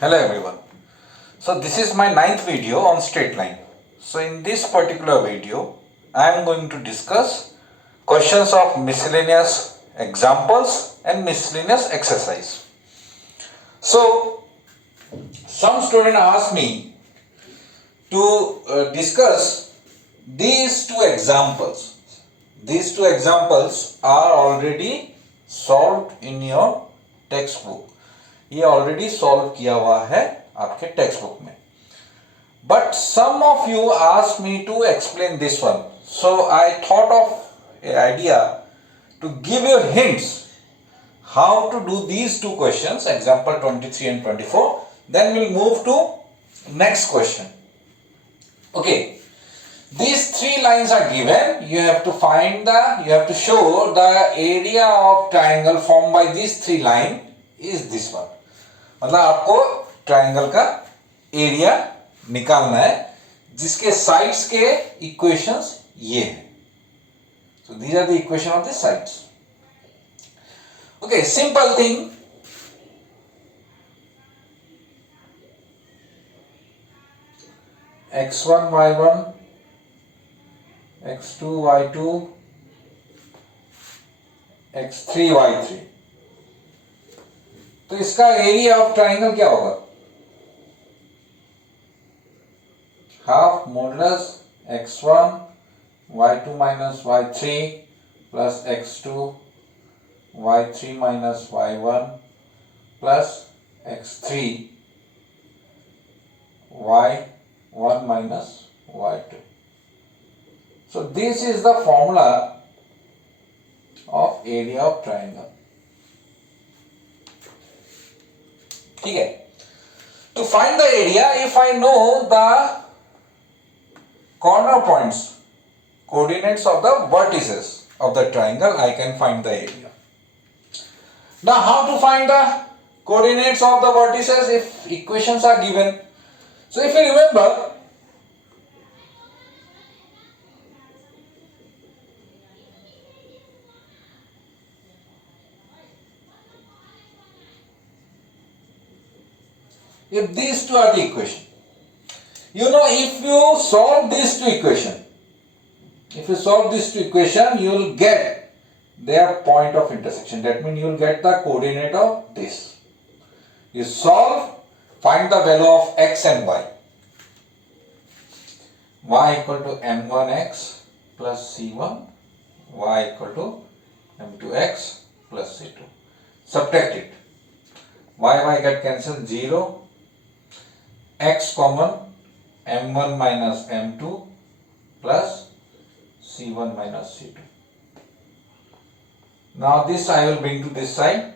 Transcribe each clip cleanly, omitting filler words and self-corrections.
Hello everyone. So this is my ninth video on straight line. So in this particular video, I am going to discuss questions of miscellaneous examples and miscellaneous exercise. So some student asked me to discuss these two examples. These two examples are already solved in your textbook. ये already solve किया हुआ है आपके textbook में. But some of you asked me to explain this one, so I thought of a idea to give you hints how to do these two questions, example 23 and 24. Then we'll move to next question. Okay, these three lines are given. You have to show the area of triangle formed by these three lines is this one. मतलब आपको triangle का area निकालना है जिसके sides के equations ये हैं. So these are the equation of the sides. Okay, simple thing. x1 y1 x2 y2 x3 y3. तो इसका एरिया ऑफ ट्राइंगल क्या होगा? Half modulus x1 y2 minus y3 plus x2 y3 minus y1 plus x3 y1 minus y2. So this is the formula of area of triangle. ठीक है. To find the area, if I know the corner points, coordinates of the vertices of the triangle, I can find the area. Now how to find the coordinates of the vertices if equations are given? So if you remember, if these two are the equation, if you solve these two equation, you will get their point of intersection. That means you will get the coordinate of this. You solve, find the value of x and y. Y equal to m1x plus c1, y equal to m2x plus c2. Subtract it. Y get cancelled, 0. X common, m1 minus m2 plus c1 minus c2. Now this I will bring to this side.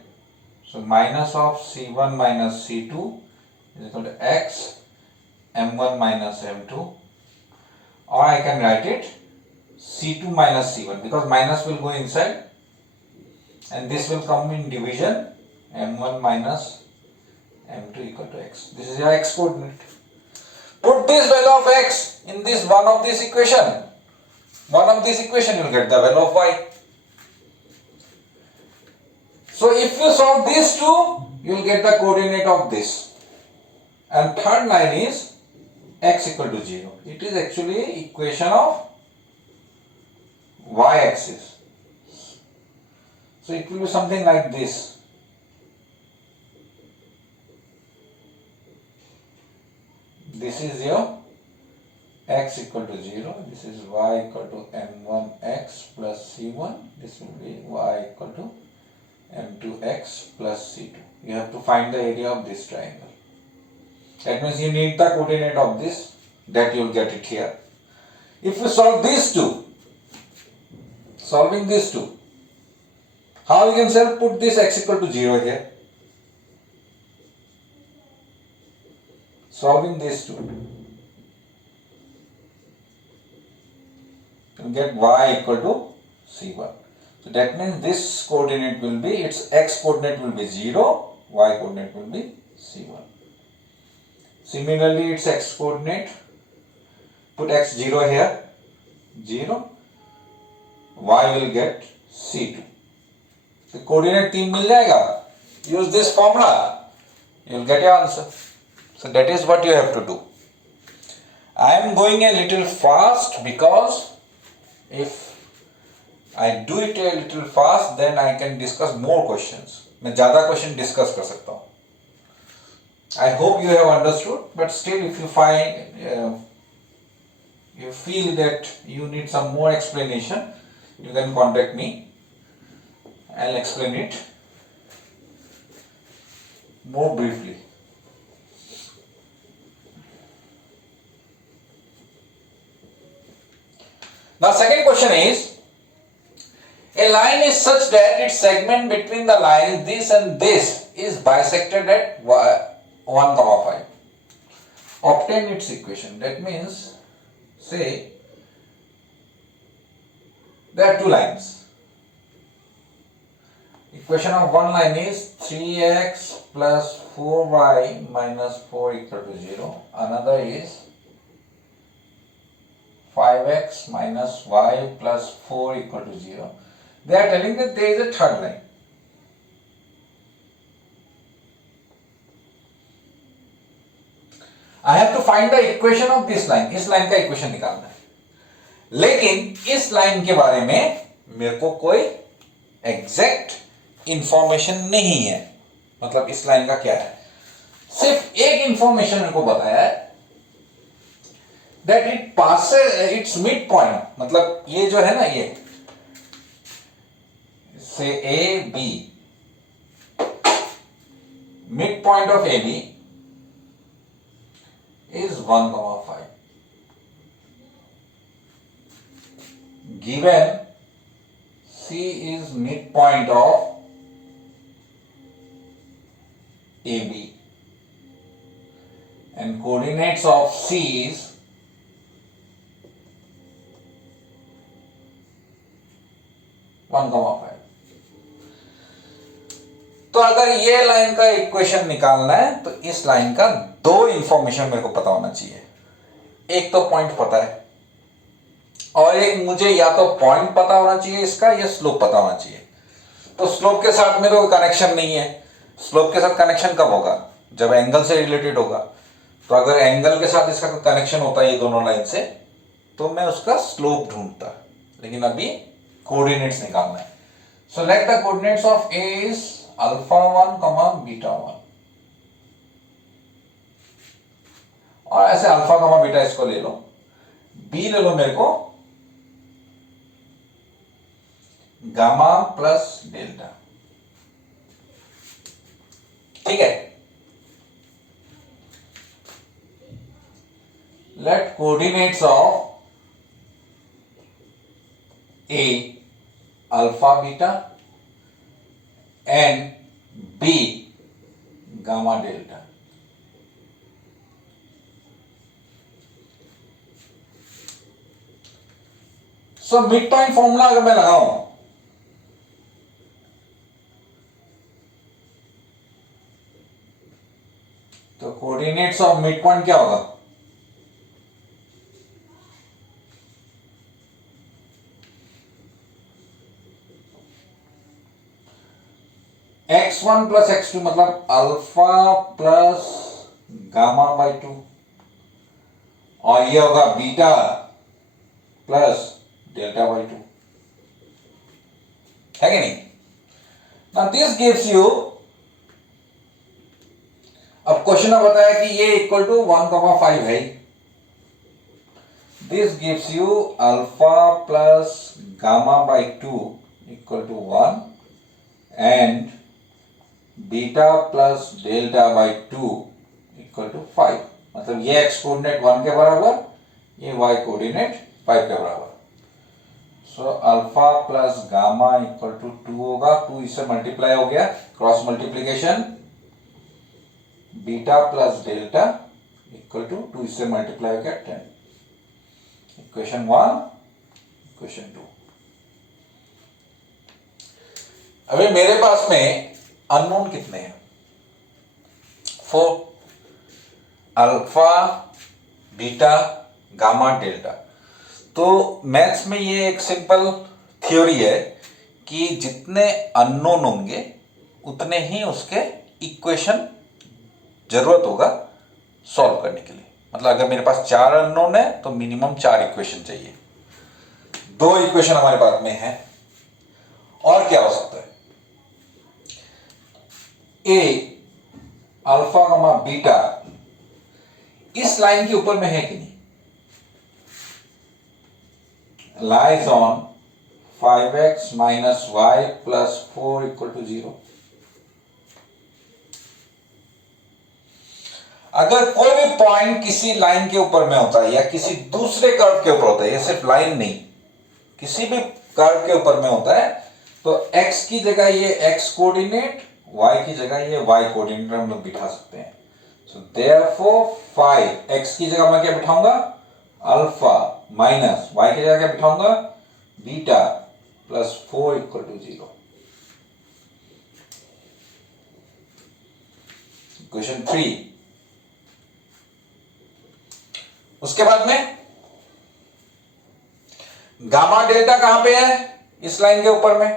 So minus of c1 minus c2 is equal to x m1 minus m2, or I can write it c2 minus c1 because minus will go inside and this will come in division, m1 minus m2 equal to x. This is your x coordinate. Put this value of x in this one of this equation. You will get the value of y. So if you solve these two, you will get the coordinate of this. And third line is x equal to 0. It is actually equation of y axis. So it will be something like this. This is your x equal to 0. This is y equal to m1x plus c1. This will be y equal to m2x plus c2. You have to find the area of this triangle. That means you need the coordinate of this. That you will get it here. If you solve these two, how you can put this x equal to 0 here? Solving these two, you get y equal to c1. So that means this coordinate will be, its x coordinate will be 0, y coordinate will be c1. Similarly, its x coordinate, put x 0 here, 0, y will get c2. So coordinate 3 मिल जाएगा. Use this formula, you will get your answer. So that is what you have to do. I am going a little fast because if I do it a little fast, then I can discuss more questions. मैं ज़्यादा question discuss कर सकता हूँ. I hope you have understood, but still if you find you feel that you need some more explanation, you can contact me. I'll explain it more briefly. Now second question is, a line is such that its segment between the lines this and this is bisected at 1, 5. Obtain its equation. That means, say, there are two lines. Equation of one line is 3x plus 4y minus 4 equal to 0. Another is 5x minus y plus 4 equal to 0. They are telling that there is a third line. I have to find the equation of this line. इस line का equation निकालना है. लेकिन इस line के बारे में मेरे को कोई एग्जैक्ट इंफॉर्मेशन नहीं है. मतलब इस लाइन का क्या है, सिर्फ एक इंफॉर्मेशन मेरे को बताया है that it passes its midpoint. मतलब ये जो है ना, ये से A B, midpoint of AB is 1, 5. Given C is midpoint of AB and coordinates of C is 1, 5. तो अगर ये लाइन का इक्वेशन निकालना है तो इस लाइन का दो इंफॉर्मेशन मेरे को पता होना चाहिए. एक तो पॉइंट पता है और एक मुझे या तो पॉइंट पता होना चाहिए इसका या स्लोप पता होना चाहिए. तो स्लोप के साथ मेरे को कनेक्शन नहीं है. स्लोप के साथ कनेक्शन कब होगा, जब एंगल से रिलेटेड होगा. तो अगर एंगल के साथ इसका कनेक्शन होता है ये दोनों लाइन से, तो मैं उसका स्लोप ढूंढता. लेकिन अभी कोऑर्डिनेट्स निकालना है. So let the coordinates of A is alpha 1, beta 1. और ऐसे अल्फा, बीटा इसको ले लो. बी ले लो मेरे को गामा प्लस डेल्टा. ठीक है. Let coordinates of A alpha beta and B gamma delta. So midpoint formula अगर मैं लगाऊं तो कोऑर्डिनेट्स ऑफ मिड पॉइंट क्या होगा, x1 प्लस x2 मतलब अल्फा प्लस गामा बाई 2 और ये होगा बीटा प्लस डेल्टा बाई 2. है कि नहीं. नाउ दिस गिव्स यू, अब क्वेश्चन में बताया कि ये इक्वल टू 1, 5 है. This gives you alpha plus gamma by 2 equal to 1 and beta plus delta by 2 equal to 5. मतलब ये एक्स कोऑर्डिनेट 1 के बराबर, ये वाई कोऑर्डिनेट 5 के बराबर. So alpha plus gamma equal to 2 होगा. 2 इससे मल्टीप्लाई हो गया, cross multiplication. Beta plus delta equal to 2 इससे मल्टीप्लाई हो गया 10. Equation 1, equation 2. अभी मेरे पास में अननोन कितने हैं, 4. Alpha beta gamma delta. तो मैथ्स में ये एक सिंपल थ्योरी है कि जितने अननोन होंगे उतने ही उसके इक्वेशन जरूरत होगा सॉल्व करने के लिए। मतलब अगर मेरे पास 4 अननोन है तो मिनिमम 4 इक्वेशन चाहिए। 2 इक्वेशन हमारे पास में है, और क्या हो सकता है? ए अल्फा कमा बीटा इस लाइन के ऊपर में है कि नहीं? Lies on 5x minus y plus 4 equal to 0। अगर कोई भी पॉइंट किसी लाइन के ऊपर में होता है या किसी दूसरे कर्व के ऊपर होता है, ये सिर्फ लाइन नहीं, किसी भी कर्व के ऊपर में होता है, तो x की जगह ये x कोऑर्डिनेट, y की जगह ये y कोऑर्डिनेट हम लोग बिठा सकते हैं। सो देयरफॉर 5 x की जगह मैं क्या बिठाऊंगा? अल्फा माइनस y की जगह क्या बिठाऊंगा? Beta plus 4 equal to 0। Question 3। उसके बाद में गामा डेल्टा कहां पे है? इस लाइन के ऊपर में।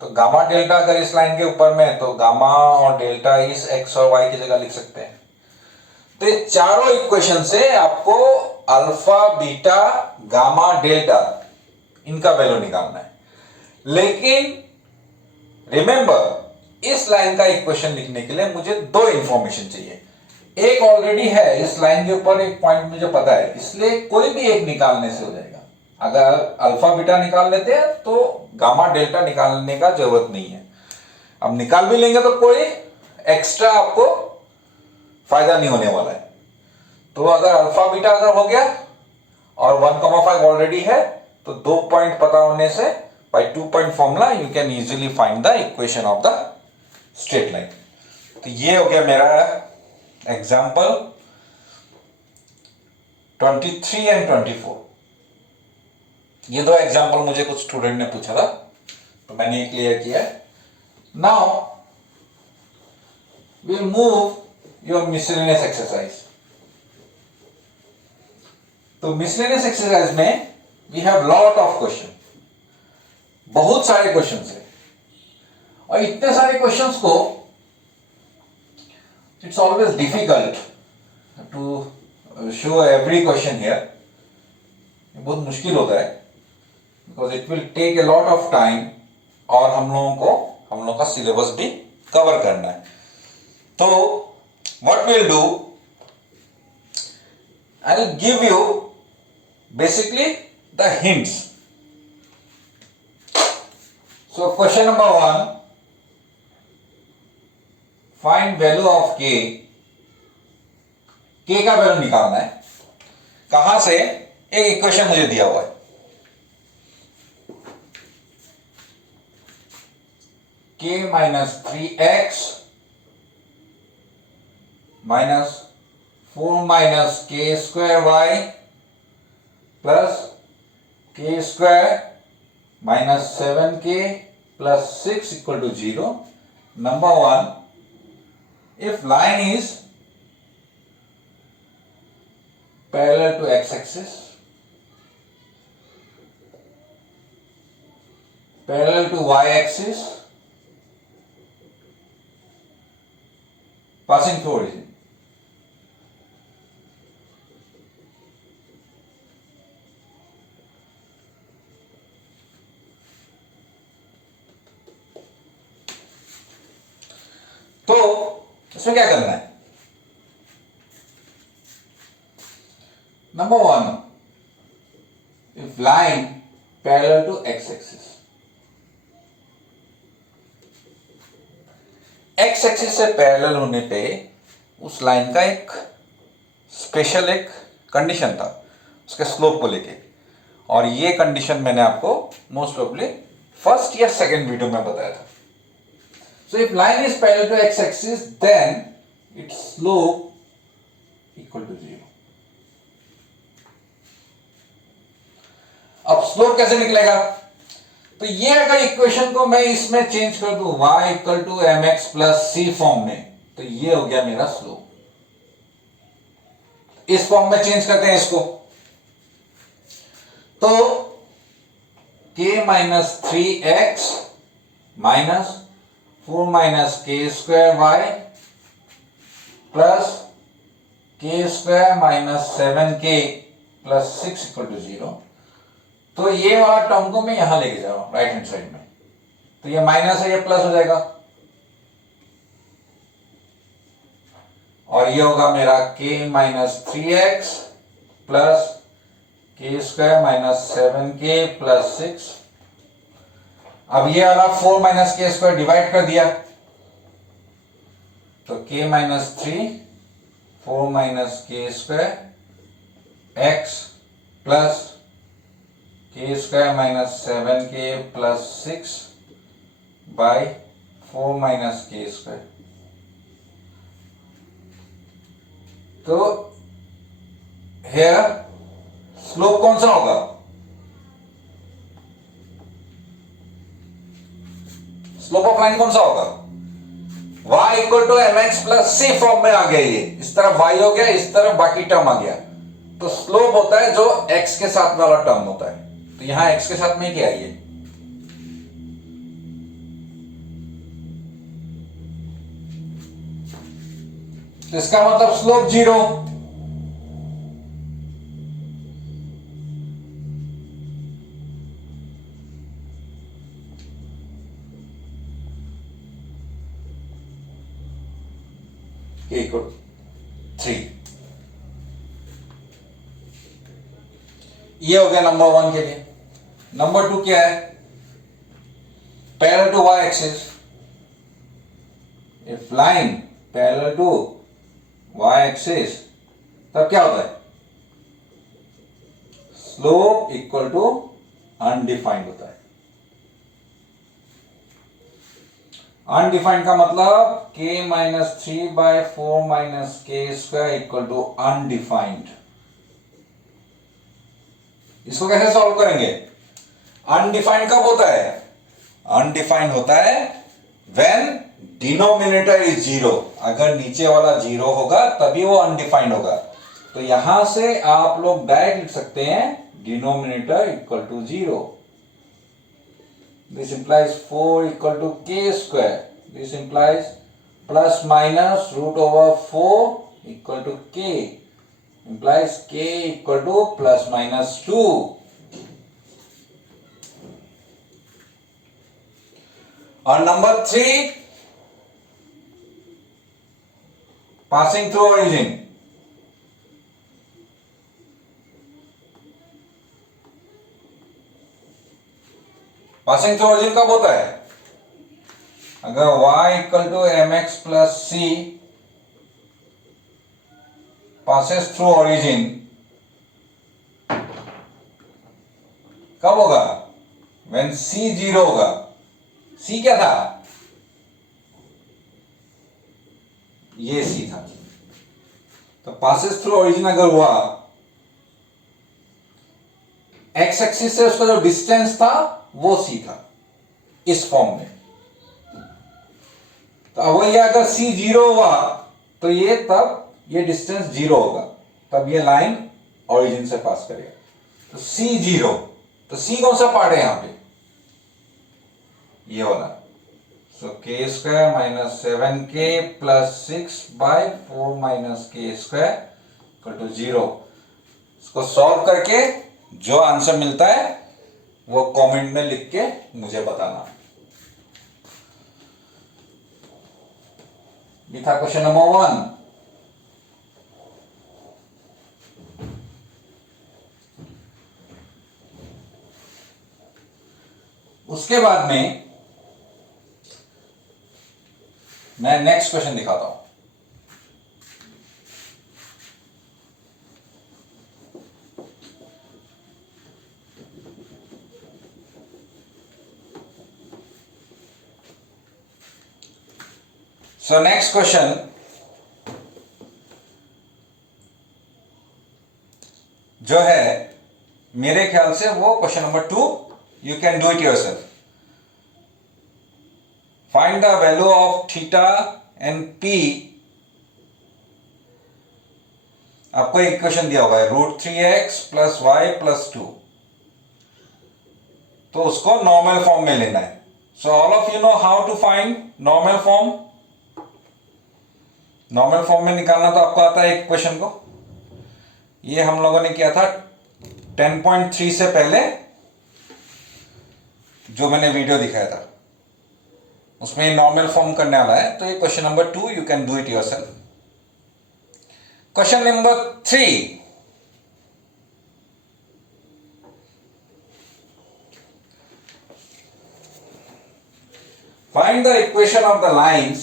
तो गामा डेल्टा अगर इस लाइन के ऊपर में है तो गामा और डेल्टा इस x और y की जगह लिख सकते हैं। तो ये चारों इक्वेशन से आपको अल्फा बीटा गामा डेल्टा इनका वैल्यू निकालना है। लेकिन रिमेंबर, इस लाइन का इक्वेशन लिखने के लिए मुझे 2 इंफॉर्मेशन चाहिए। एक ऑलरेडी है इस लाइन के ऊपर, एक पॉइंट मुझे पता है, इसलिए कोई भी एक निकालने से हो जाएगा। अगर अल्फा बीटा निकाल लेते हैं तो गामा डेल्टा निकालने का जरूरत नहीं है। अब निकाल भी लेंगे तो कोई एक्स्ट्रा आपको फायदा नहीं होने वाला है। तो अगर अल्फा बीटा अगर हो गया और 1,5 ऑलरेडी है, तो 2 पॉइंट पता होने से by 2 point formula you can easily find the equation of the straight line. तो ये हो गया मेरा एग्जाम्पल 23 एंड 24। ये 2 एग्जाम्पल मुझे कुछ स्टूडेंट ने पूछा था, तो मैंने ये क्लियर किया है। Now we'll move your miscellaneous exercise. तो मिसलेनियस एक्सरसाइज में we have lot of question, बहुत सारे क्वेश्चन है, और इतने सारे क्वेश्चंस को it's always difficult to show every question here. बहुत मुश्किल होता है because it will take a lot of time, और हम लोगों का सिलेबस भी कवर करना है। तो what will do, I will give you basically the hints. So question number 1, find value of k। k का वैल्यू निकालना है। कहां से? एक इक्वेशन मुझे दिया हुआ है, k minus 3x minus 4 minus k square y plus k square minus 7k plus 6 equal to 0। Number 1, if line is parallel to x-axis, parallel to y-axis, passing through origin. तो इसमें क्या करना है? Number 1, if line parallel to x-axis, x axis से parallel होने पे उस line का एक स्पेशल एक कंडीशन था उसके स्लोप को लेके, और ये कंडीशन मैंने आपको मोस्ट प्रोबेबली फर्स्ट या सेकंड वीडियो में बताया था। So if line is parallel to x axis then its slope equal to 0। अब स्लोप कैसे निकलेगा? तो ये अगर इक्वेशन को मैं इसमें चेंज कर दूं y equal to m x plus c form में, तो ये हो गया मेरा स्लोप। इस फॉर्म में चेंज करते हैं इसको, तो k minus 3x minus 4 minus k square y plus k square minus 7k plus 6 equal to 0। तो ये वाला टर्म को मैं यहां लेके जा रहा हूं राइट हैंड साइड में, तो ये माइनस है, ये प्लस हो जाएगा, और ये होगा मेरा k minus 3x plus k square minus 7k plus 6। अब ये वाला 4 माइनस के स्क्वायर डिवाइड कर दिया, तो k minus 3 4 minus k square x plus k square minus 7k plus 6 by 4 minus k square. तो हेयर स्लोप कौन सा होगा? स्लोप ऑफ लाइन कौन सा होगा? y equal to m x plus c form में आ गया, ये इस तरफ y हो गया, इस तरफ बाकी टर्म आ गया। तो स्लोप होता है जो x के साथ वाला टर्म होता है, तो यहां x के साथ में क्या है ये? तो इसका मतलब स्लोप 0। इक्वल 3। ये हो गया नंबर 1 के लिए। नंबर 2 क्या है? Parallel to y axis, if line parallel to y axis, तब क्या होता है? स्लोप इक्वल टू अनडिफाइंड होता है। अनडिफाइंड का मतलब k minus 3 bye 4 minus k square equal to undefined. इसको कैसे सॉल्व करेंगे? अनडिफाइंड कब होता है? अनडिफाइंड होता है व्हेन डिनोमिनेटर इज 0। अगर नीचे वाला 0 होगा तभी वो अनडिफाइंड होगा। तो यहां से आप लोग डायरेक्ट लिख सकते हैं denominator equal to 0। This implies 4 equal to k square. This implies plus minus root over 4 equal to k. Implies k equal to plus minus 2. और number 3, passing through origin. Passing through origin कब होता है? अगर y equal to m x plus c passes through origin, कब होगा? When c 0 होगा। c क्या था? ये c था। तो पासेस थ्रू ओरिजिन अगर हुआ, x एक्सिस से उसका जो डिस्टेंस था वो c था, इस फॉर्म में। तो अब ये अगर c 0 हुआ तो ये तब ये डिस्टेंस 0 होगा, तब ये लाइन ओरिजिन से पास करेगा। तो c 0, तो c कौन सा पार्ट है यहां पे? ये वाला। So k square minus 7k plus 6 by 4 minus k square equal to 0। इसको सॉल्व करके जो आंसर मिलता है वो कमेंट में लिख के मुझे बताना। ये था क्वेश्चन नंबर 1। उसके बाद में मैं नेक्स्ट क्वेश्चन दिखाता हूं। So next question, जो है मेरे ख्याल से वो question number 2, you can do it yourself. Find the value of theta and P. आपको एक क्वेश्चन दिया हुआ है √3x प्लस वाई प्लस 2, तो उसको नॉर्मल फॉर्म में लेना है। So all of you know how to find normal form. Normal form में निकालना तो आपको आता है इक्वेशन को। ये हम लोगों ने किया था 10.3 से पहले, जो मैंने वीडियो दिखाया था उसमें नॉर्मल फॉर्म करने वाला है। तो ये question number 2, you can do it yourself. Question number 3, find the equation of the lines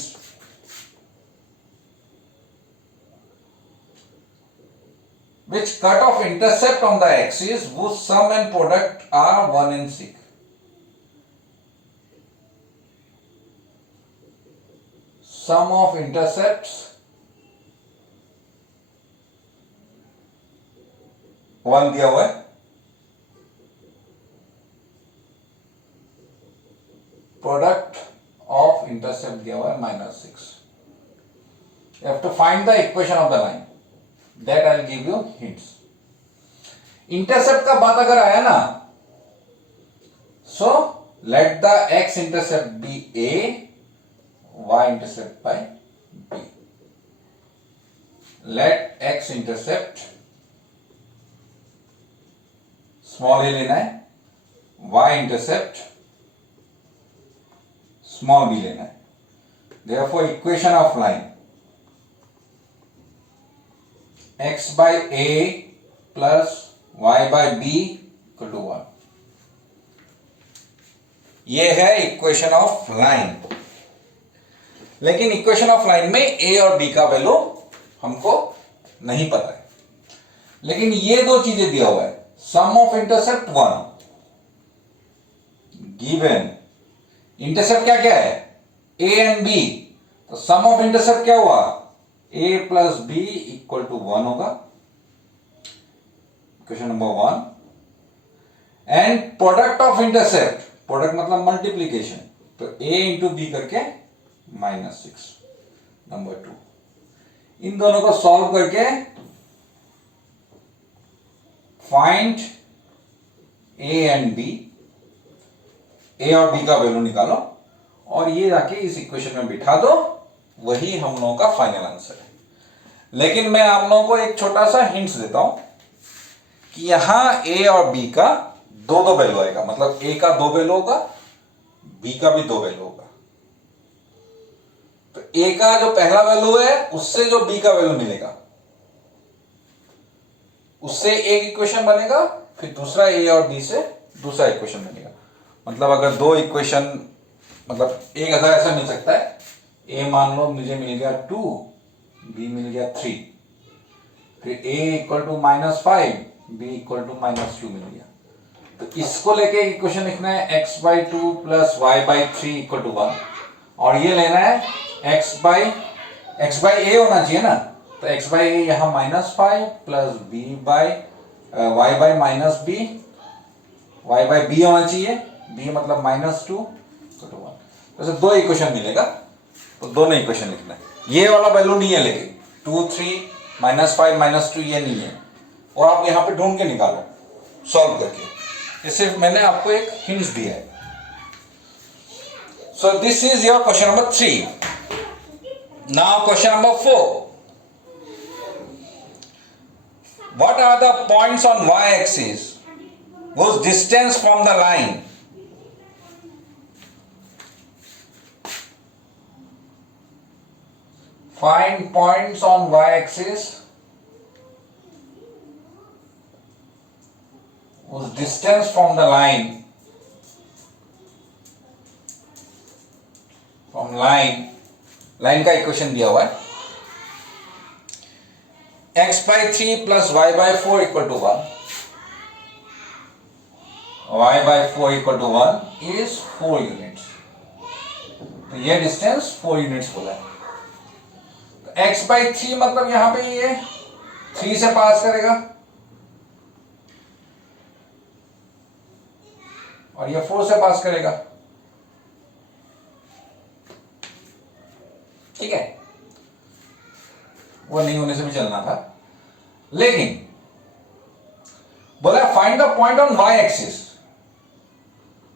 which cut off intercept on the axis whose sum and product are 1 and 6. Sum of intercepts 1 दिया हुआ है, product of intercept दिया हुआ है -6. You have to find the equation of the line. That I'll give you hints. Intercept का बात अगर आया ना, so let the x intercept be a, y intercept by b. Let x intercept small a लेना है, y intercept small b लेना है. Therefore equation of line x by a plus y by b equal to 1. ये है equation of line. लेकिन equation of line में a और b का वैल्यू हमको नहीं पता है, लेकिन ये दो चीजें दिया हुआ है। सम ऑफ इंटरसेप्ट 1 गिवन, इंटरसेप्ट क्या क्या है a एंड b, तो सम ऑफ इंटरसेप्ट क्या हुआ a plus b equal to 1 होगा, question number 1। And product of intercept, product मतलब मल्टीप्लीकेशन, तो a इंटू बी करके -6, नंबर 2। इन दोनों को सॉल्व करके find a and b, a और b का वैल्यू निकालो और ये जाके इस इक्वेशन में बिठा दो, वही हम लोगों का फाइनल आंसर है। लेकिन मैं आप लोगों को एक छोटा सा हिंट्स देता हूं कि यहां a और b का दो वैल्यू आएगा, मतलब a का 2 वैल्यू होगा, b का भी 2 वैल्यू होगा। तो a का जो पहला वैल्यू है उससे जो b का वैल्यू मिलेगा उससे एक इक्वेशन बनेगा, फिर दूसरा a और b से दूसरा इक्वेशन बनेगा। मतलब अगर दो इक्वेशन, मतलब एक अगर ऐसा मिल सकता है, a मान लो मुझे मिल गया 2, b मिल गया 3, फिर a equal to -5, b equal to -2 मिल गया। तो इसको लेके इक्वेशन लिखना है x by 2 plus y by 3 equal to 1, और ये लेना है x बाई a होना चाहिए ना, तो x बाई a यहाँ -5 plus b by y by -b, y by b होना चाहिए, b मतलब -2 इक्वल टू 1। तो दो इक्वेशन मिलेगा, तो दोनों इक्वेशन लिखना है। ये वाला वैल्यू नहीं है, लेकिन 2, 3, -5, -2 ये नहीं है, और आप यहां पे ढूंढ के निकालो सॉल्व करके। ये सिर्फ मैंने आपको एक हिंट्स दिया है। So this is your question number 3। Now question number 4, what are the points on y axis whose distance from the line find points on y axis whose distance from the line का equation दिया हुआ है, x by 3 plus y by 4 equal to 1, y by 4 equal to 1 is 4 units। तो ये distance 4 units बोला है। तो x by 3 मतलब यहां पे ये 3 से पास करेगा और ये 4 से पास करेगा, ठीक है, वो नहीं होने से भी चलना था। लेकिन बोला find the point on y axis,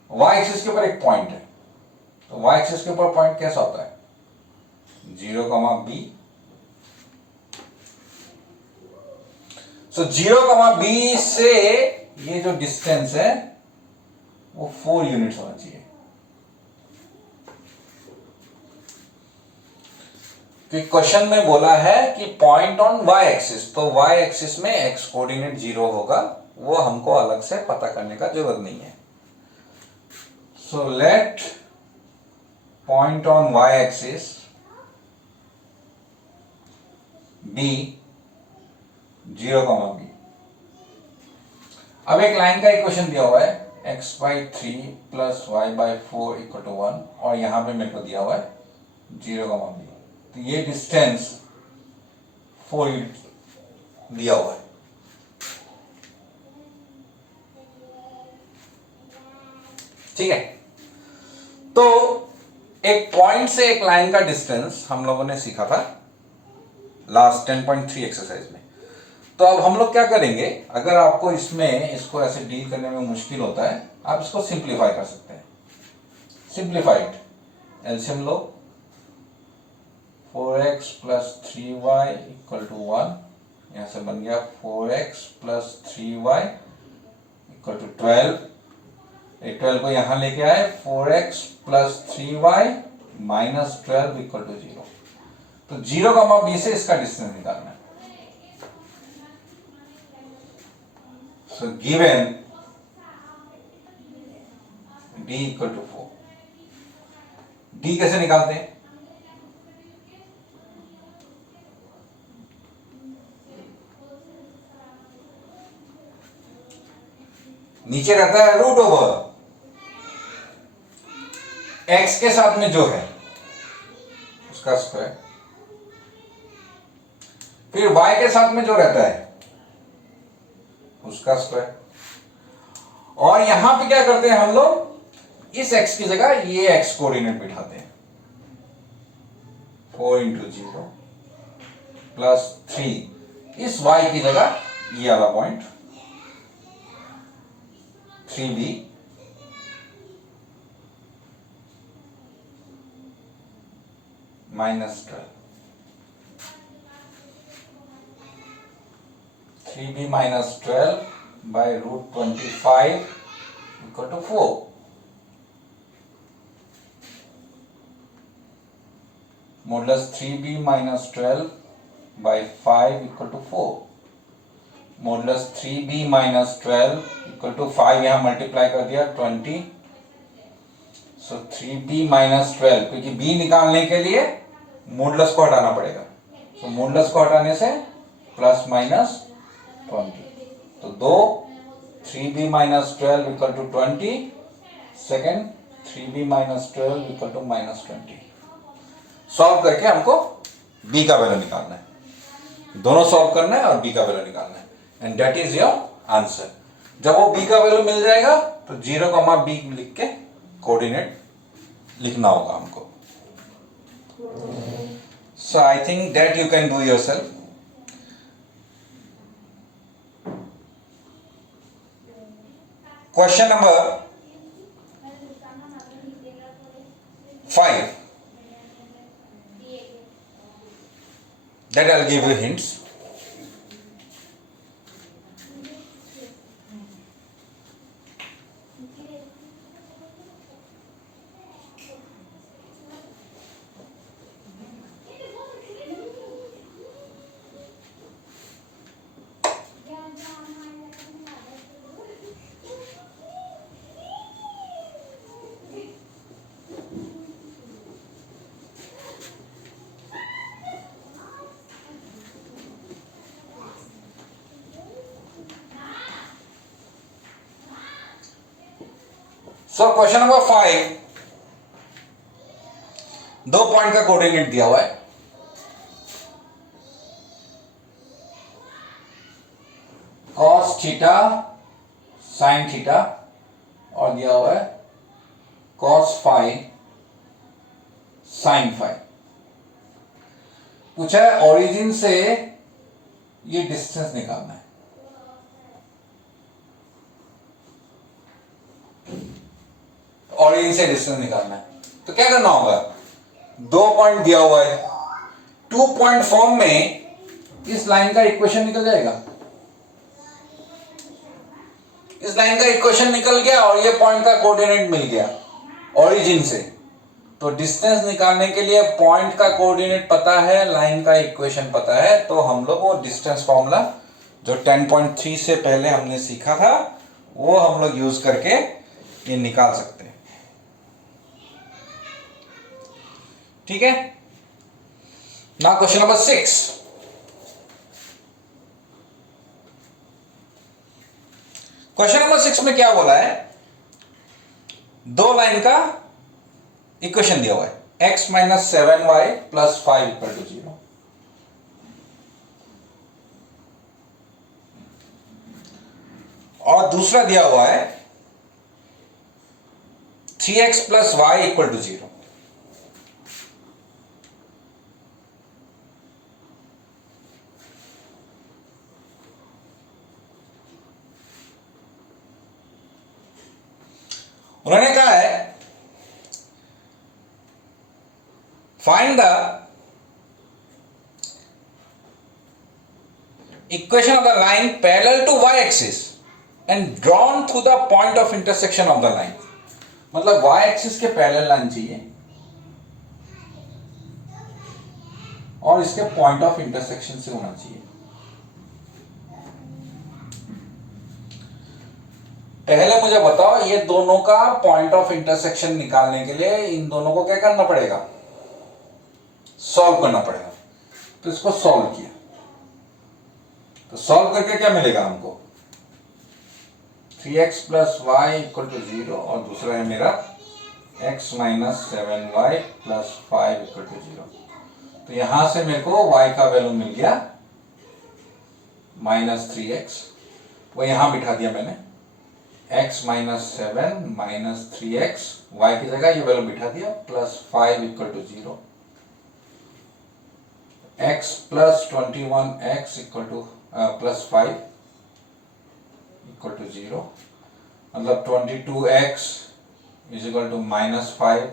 y axis के ऊपर एक पॉइंट है, तो y एक्सिस के ऊपर पॉइंट कैसा होता है 0, b सो 0,b से ये जो डिस्टेंस है वो 4 यूनिट्स होना चाहिए, क्योंकि क्वेश्चन में बोला है कि पॉइंट ऑन y एक्सिस, तो y एक्सिस में x कोऑर्डिनेट 0 होगा, वो हमको अलग से पता करने का जरूरत नहीं है। So let point on y axis b 0,b। अब एक लाइन का इक्वेशन दिया हुआ है x/3 plus y/4 equal to 1, और यहां पे मेरे को दिया हुआ है 0,b। तो ये डिस्टेंस 4 यूनिट दिया हुआ है। ठीक है, तो एक पॉइंट से एक लाइन का डिस्टेंस हम लोगों ने सीखा था लास्ट 10.3 एक्सरसाइज में। तो अब हम लोग क्या करेंगे, अगर आपको इसको ऐसे डील करने में मुश्किल होता है, आप इसको सिंप्लीफाई कर सकते हैं। सिंप्लीफाइड एलसीएम लो, 4x plus 3y equal to 1, यहां से बन गया 4x plus 3y equal to 12। 12 को यहां लेके आए, 4x plus 3y minus 12 equal to 0। तो 0,b से इसका डिस्टेंस निकालना है। So given d equal to 4, d कैसे निकालते हैं? नीचे रहता है रूट ओवर x के साथ में जो है उसका स्क्वायर, फिर y के साथ में जो रहता है उसका स्क्वायर, और यहां पे क्या करते हैं हम लोग, इस x की जगह ये x कोऑर्डिनेट बिठाते हैं। 4 इंटू 0 प्लस 3, इस y की जगह ये वाला point 3b minus 12, 3b minus 12 by root 25 equal to 4। Modulus 3b minus 12 by 5 equal to 4। Modulus 3b minus 12 equal to 5, यहां मल्टीप्लाई कर दिया 20। सो 3b माइनस 12, क्योंकि b निकालने के लिए मॉडुलस को हटाना पड़ेगा, सो मॉडुलस को हटाने से प्लस माइनस 20। तो 2 3b minus 12 equal to 20, second 3b minus 12 equal to minus 20। Solve करके हमको b का वैल्यू निकालना है, दोनों सॉल्व करना है और b का वैल्यू निकालना है, and that is your answer. जब वो b का वैल्यू मिल जाएगा तो 0,b लिख के कोऑर्डिनेट लिखना होगा हमको। So I think that you can do yourself. Question number 5, that I'll give you hints. So question number 5, दो पॉइंट का कोऑर्डिनेट दिया हुआ है, cos थीटा sin थीटा, और दिया हुआ है cos फाई sin फाई। पूछा है ओरिजिन से ये डिस्टेंस निकालना है। ओरिजिन से डिस्टेंस निकालना है तो क्या करना होगा, दो पॉइंट दिया हुआ है, 2 पॉइंट फॉर्म में इस लाइन का इक्वेशन निकल जाएगा। इस लाइन का इक्वेशन निकल गया और ये पॉइंट का कोऑर्डिनेट मिल गया ओरिजिन से। तो डिस्टेंस निकालने के लिए पॉइंट का कोऑर्डिनेट पता है, लाइन का इक्वेशन पता है, तो हम लोग वो डिस्टेंस फॉर्मूला जो 10.3 से पहले हमने सीखा था वो हम लोग यूज करके ये निकाल सकते हैं। ठीक है, now question number 6। Question number 6 में क्या बोला है, दो लाइन का इक्वेशन दिया हुआ है x minus 7y plus 5 equal to 0। और दूसरा दिया हुआ है 3x plus Y equal to 0। उन्होंने कहा है find the equation of the line parallel to y axis and drawn through the point of intersection of the line. मतलब y axis के पैरेलल लाइन चाहिए और इसके पॉइंट ऑफ इंटरसेक्शन से होना चाहिए। पहले मुझे बताओ, ये दोनों का पॉइंट ऑफ इंटरसेक्शन निकालने के लिए इन दोनों को क्या करना पड़ेगा, सॉल्व करना पड़ेगा। तो इसको सॉल्व किया, तो सॉल्व करके क्या मिलेगा हमको, 3x plus Y equal to 0 और दूसरा है मेरा x minus 7y plus 5 equal to 0। तो यहां से मेरे को y का वैल्यू मिल गया माइनस 3x, वो यहां बिठा दिया मैंने, x minus 7 minus 3x, y की जगह ये वैल्यू बिठा दिया, plus 5 equal to 0, x plus 21x equal to plus 5 equal to 0। मतलब 22x is equal to minus 5,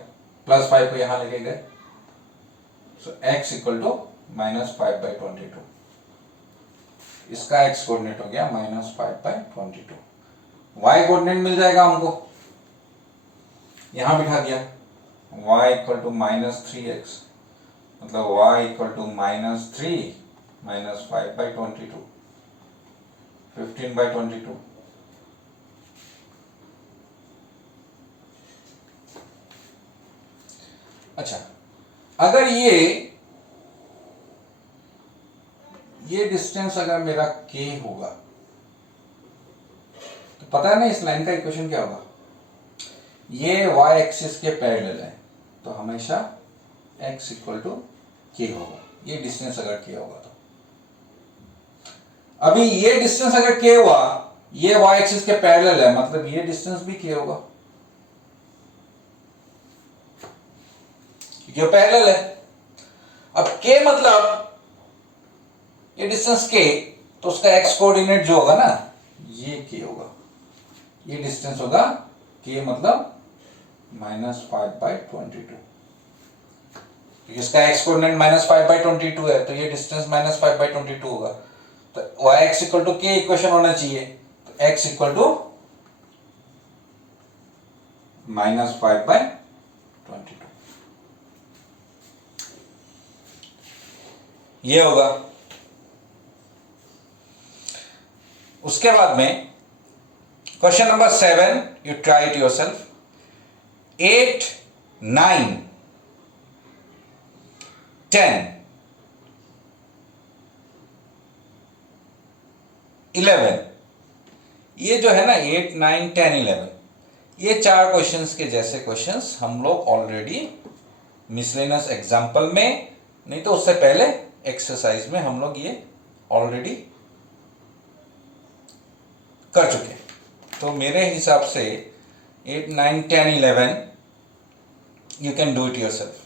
plus 5 को यहां लेके गए, so x equal to minus 5 by 22। इसका x कोऑर्डिनेट हो गया माइनस 5 बाई 22। y कोऑर्डिनेट मिल जाएगा हमको, यहां बिठा दिया, y equal to minus 3x, मतलब y equal to minus 3 minus 5 by 22, 15 by 22। अच्छा, अगर ये डिस्टेंस अगर मेरा k होगा तो पता है ना इस लाइन का इक्वेशन क्या होगा, ये y एक्सिस के पैरेलल है तो हमेशा x इक्वल टू k होगा, ये डिस्टेंस अगर k होगा तो। अभी ये डिस्टेंस अगर k हुआ, ये y एक्सिस के पैरेलल है, मतलब ये डिस्टेंस भी k होगा, ये पैरेलल है। अब k मतलब ये डिस्टेंस k, तो उसका x कोऑर्डिनेट जो होगा ना ये k होगा, ये डिस्टेंस होगा k मतलब माइनस 5 बाई 22। इसका x कोऑर्डिनेट माइनस 5 बाई 22 है, तो ये डिस्टेंस माइनस 5 बाई 22 होगा। तो y x equal to k equation होना चाहिए, तो x equal to minus 5 by 22 ये होगा। उसके बाद में question number 7, you try it yourself. 8, 9, 10, 11, ये जो है ना 8, 9, 10, 11, ये चार क्वेश्चंस के जैसे क्वेश्चंस हम लोग ऑलरेडी मिसलेनियस एग्जाम्पल में, नहीं तो उससे पहले एक्सरसाइज में हम लोग ये ऑलरेडी कर चुके। तो मेरे हिसाब से 8, 9, 10, 11 you can do it yourself.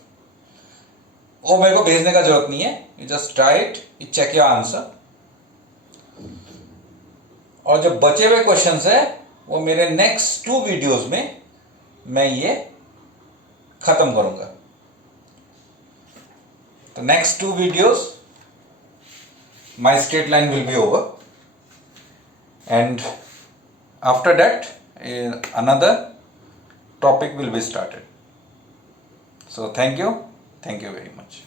वो मेरे को भेजने का जरूरत नहीं है, you just try it, you check your answer. और जो बचे हुए क्वेश्चंस है वो मेरे नेक्स्ट 2 वीडियोस में मैं ये खत्म करूंगा। तो next 2 videos my straight line will be over and After that, another topic will be started. So thank you very much.